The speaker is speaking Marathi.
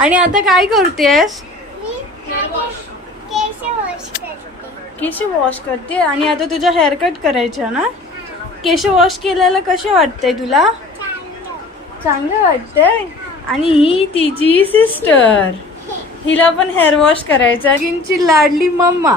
आणि आता काय करतेस केश वॉश करते, करते? आणि आता तुझा हेअर कट करायचं ना केश वॉश केशी कसे वाटते तुला चांगले वाटते आणि ही तिची सिस्टर हिला पण हेअर वॉश करायचं लाडली मम्मा